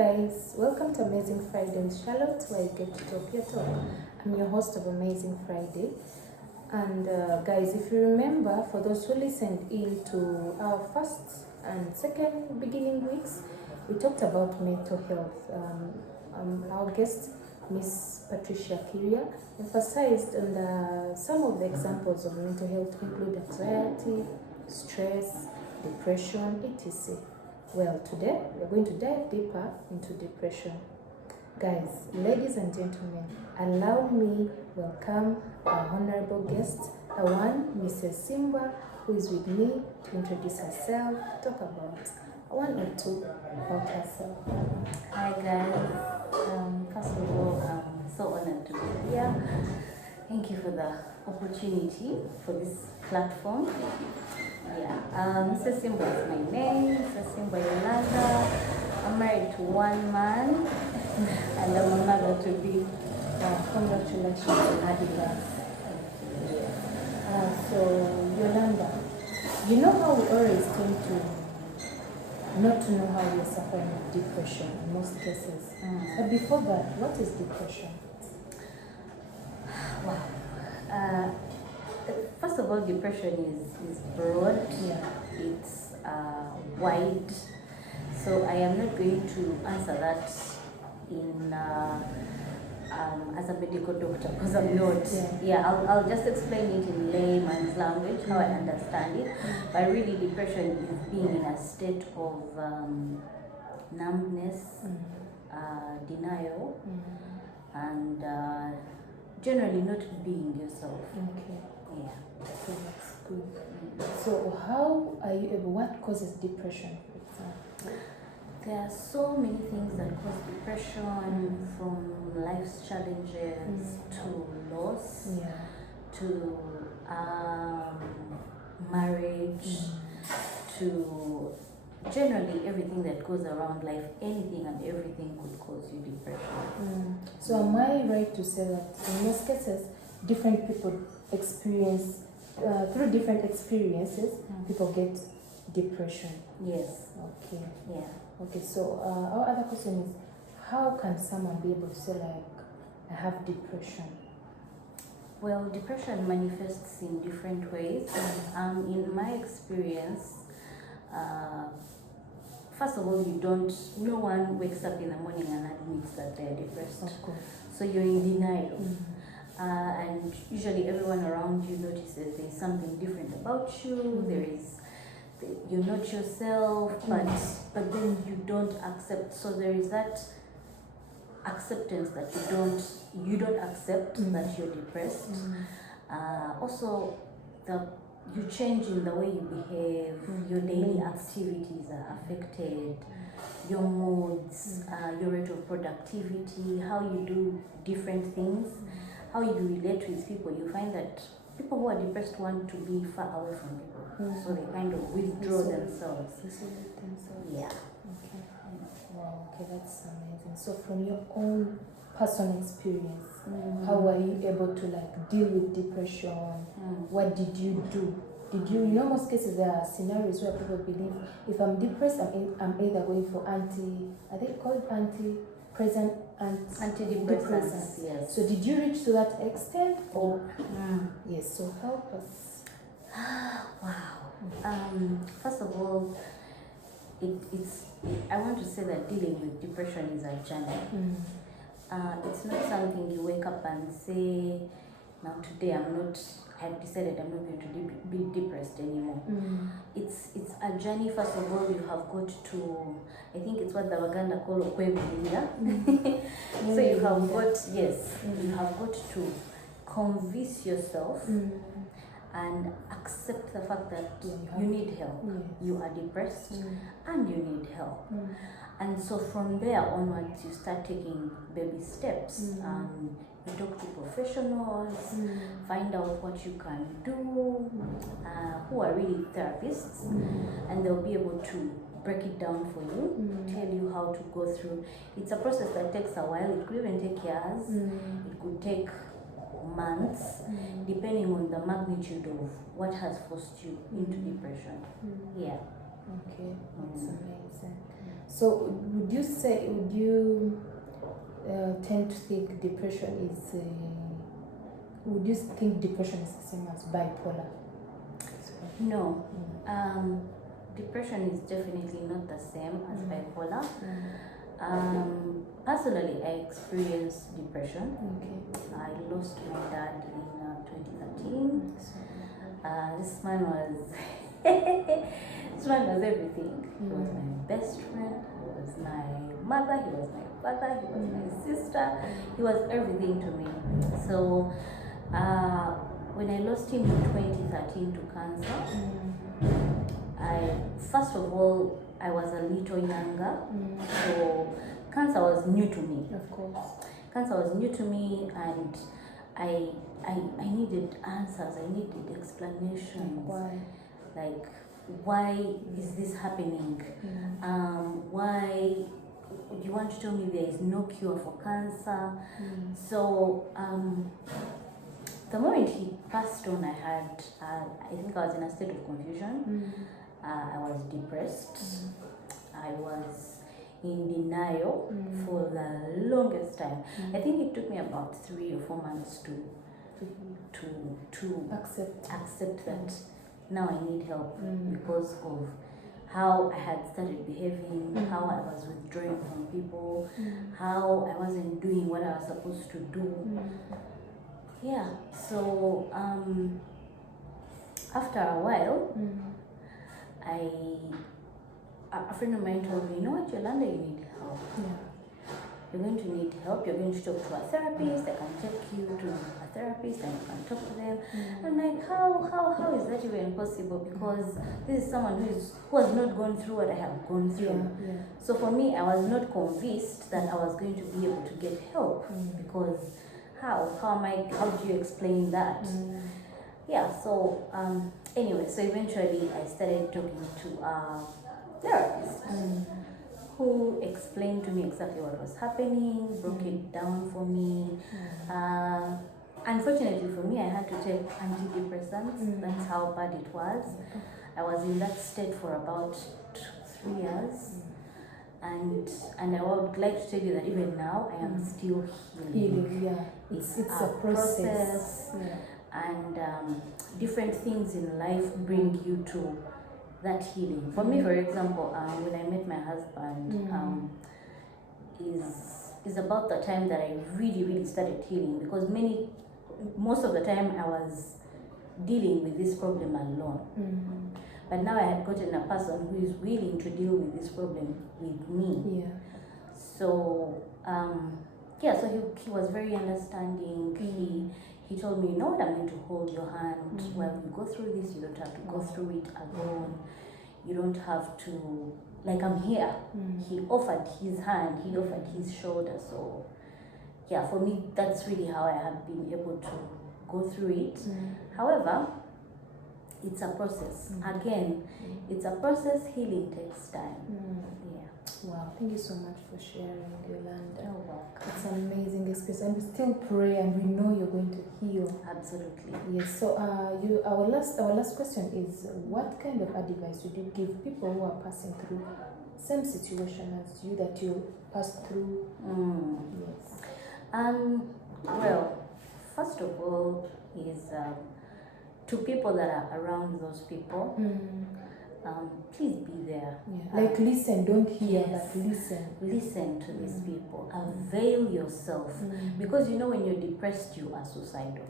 guys, welcome to Amazing Friday with Charlotte, where you get to talk your talk. I'm your host of Amazing Friday. And guys, if you remember, for those who listened in to our first and second beginning weeks, we talked about mental health. Our guest, Miss Patricia Kiria, emphasized on some of the examples of mental health include anxiety, stress, depression, etc. Well, today we're going to dive deeper into depression. Guys, ladies and gentlemen, allow me welcome our honorable guest, the one, Mrs. Simba, who is with me to introduce herself, talk about one or two about herself. Hi guys, first of all, I'm so honored to be here. Thank you for the opportunity for this platform. Mrs. Simba is my name, Mrs. Simba Yolanda. I'm married to one man and I'm a mother to be. Congratulations on having us. So, Yolanda, you know how we always tend to not to know how we're suffering with depression in most cases. But before that, what is depression? Wow. First of all, depression is broad. Yeah. It's wide. So I am not going to answer that in as a medical doctor because I'm not. I'll just explain it in layman's language, how I understand it. But really, depression is being in a state of numbness, denial, and generally not being yourself. Okay. Yeah. So that's good. So how are you able, what causes depression, for example? There are so many things that cause depression, from life's challenges to loss, to marriage, to generally everything that goes around life. Anything and everything could cause you depression. So am I right to say that in most cases, different people experience, through different experiences, people get depression? Yes. Okay. Yeah. Okay, so our other question is, how can someone be able to say, like, I have depression? Well, depression manifests in different ways. In my experience, first of all, no one wakes up in the morning and admits that they're depressed. Of course. So you're in denial. And usually everyone around you notices there's something different about you. You're not yourself, but then you don't accept. So there is that acceptance that you don't accept that you're depressed. Also, you change in the way you behave. Your daily activities are affected. Your moods, your rate of productivity, how you do different things, how you relate with people. You find that people who are depressed want to be far away from people. So they kind of withdraw themselves. Yeah. Okay. Wow, okay, that's amazing. So from your own personal experience, how were you able to deal with depression? What did you do? In most cases there are scenarios where people believe if I'm depressed, I'm either going for antidepressants. Yes. So did you reach to that extent or? Yes, so help us. Wow. First of all, I want to say that dealing with depression is a journey. It's not something you wake up and say, now today I've decided I'm not going to be depressed anymore. It's a journey. First of all, you have got to, I think it's what the Waganda call okwebuulira. So you have got to convince yourself and accept the fact that you need help. You are depressed and you need help. And so from there onwards, you start taking baby steps. You talk to professionals, find out what you can do, who are really therapists, and they'll be able to break it down for you, tell you how to go through. It's a process that takes a while. It could even take years. It could take months, depending on the magnitude of what has forced you into depression. Yeah. Okay, that's amazing. So would you tend to think depression is, would you think depression is the same as bipolar? No. Depression is definitely not the same as bipolar. Personally, I experienced depression. Okay. I lost my dad in 2013. This man was this man was everything. He was my best friend. He was my mother. He was my father. He was my sister. He was everything to me. So when I lost him in 2013 to cancer, first of all, I was a little younger, so cancer was new to me. Of course. Cancer was new to me, and I needed answers. I needed explanations. Why? Like, why is this happening? Why? You want to tell me there is no cure for cancer? So the moment he passed on, I think I was in a state of confusion. I was depressed. I was in denial for the longest time. I think it took me about 3 or 4 months to accept that now I need help because of how I had started behaving, how I was withdrawing from people, how I wasn't doing what I was supposed to do. Yeah, so after a while, a friend of mine told me, you know what, Yolanda, you need help. You're going to need help. You're going to talk to a therapist. I can take you to a therapist and you can talk to them. I'm like, how is that even possible? Because this is someone who has not gone through what I have gone through. So for me, I was not convinced that I was going to be able to get help because how do you explain that? Yeah, so anyway, so eventually I started talking to a therapist who explained to me exactly what was happening, broke it down for me. Unfortunately for me, I had to take antidepressants. That's how bad it was. I was in that state for about 3 years. And I would like to tell you that even now I am still healing. It's a process. And different things in life bring you to that healing. For me, for example, when I met my husband, is about the time that I really started healing, because most of the time I was dealing with this problem alone. But now I had gotten a person who is willing to deal with this problem with me. So so he was very understanding. He told me, you know what, I'm going to hold your hand while you go through this. You don't have to go through it alone. You don't have to, like, I'm here. He offered his hand, he offered his shoulder. So yeah, for me, that's really how I have been able to go through it. However, it's a process. Again, it's a process. Healing takes time. Wow, thank you so much for sharing, Yolanda. You're welcome. It's an amazing experience, and we still pray, and we know you're going to heal. Absolutely. Yes. So, our last question is, what kind of advice would you give people who are passing through same situation as you that you passed through? Yes. Well, first of all, is to people that are around those people. Please be there. Like, listen, don't hear, but listen. Listen to these people. Avail yourself. Because you know, when you're depressed, you are suicidal.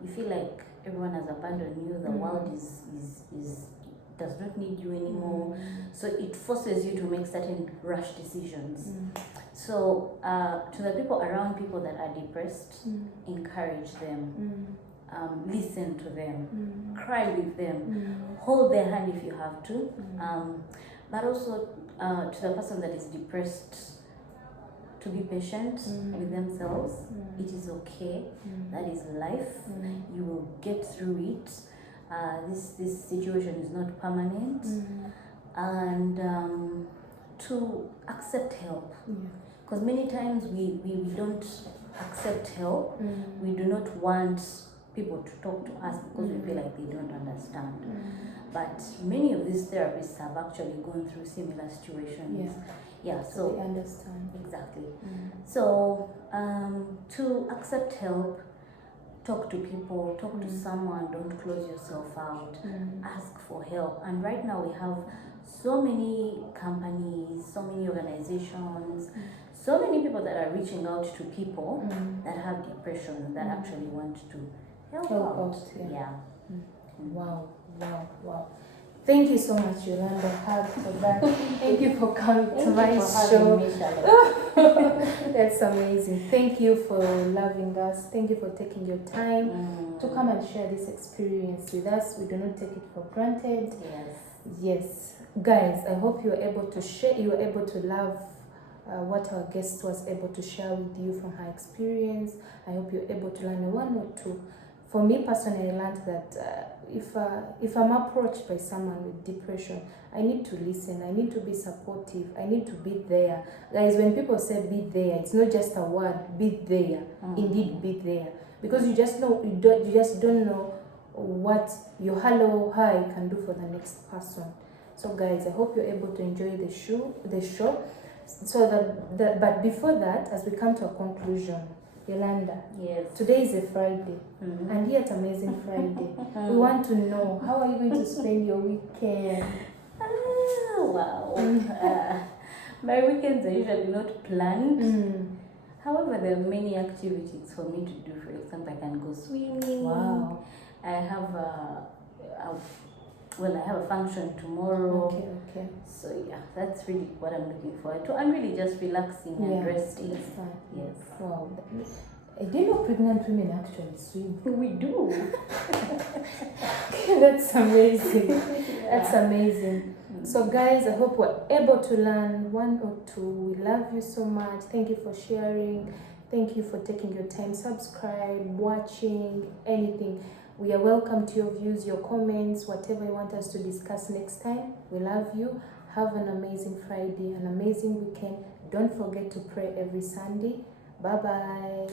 You feel like everyone has abandoned you. The world does not need you anymore. So it forces you to make certain rash decisions. So to the people around people that are depressed, encourage them. Listen to them, cry with them, hold their hand if you have to, but also to the person that is depressed, to be patient with themselves. It is okay. That is life. You will get through it. This situation is not permanent. And to accept help, because many times we don't accept help. We do not want people to talk to us because we feel like they don't understand. But many of these therapists have actually gone through similar situations. Yeah, so they understand. Exactly. So to accept help, talk to people, talk to someone, don't close yourself out, ask for help. And right now we have so many companies, so many organizations, so many people that are reaching out to people that have depression that actually want to help out. Yeah. Wow. Thank you so much, Yolanda, for that. Thank you for coming to my show. That's amazing. Thank you for loving us. Thank you for taking your time to come and share this experience with us. We do not take it for granted. Yes. Guys, I hope you were able to share, you were able to love what our guest was able to share with you from her experience. I hope you're able to learn one or two. For me personally, I learned that if I'm approached by someone with depression, I need to listen. I need to be supportive. I need to be there. Guys, when people say be there, it's not just a word. Be there. Indeed, be there. Because you just don't know what your hello, hi can do for the next person. So guys, I hope you're able to enjoy the show. So but before that, as we come to a conclusion, Yolanda, today is a Friday, and yet Amazing Friday. We want to know, how are you going to spend your weekend? Wow. My weekends are usually not planned. However, there are many activities for me to do. For example, I can go swimming. Wow. I have I have a function tomorrow. Okay. So yeah, that's really what I'm looking forward to. I'm really just relaxing and resting. That's fine. Yes. Wow. I didn't know pregnant women actually swim. We do. That's amazing. That's amazing. So guys, I hope we're able to learn one or two. We love you so much. Thank you for sharing. Thank you for taking your time. Subscribe, watching, anything. We are welcome to your views, your comments, whatever you want us to discuss next time. We love you. Have an amazing Friday, an amazing weekend. Don't forget to pray every Sunday. Bye-bye.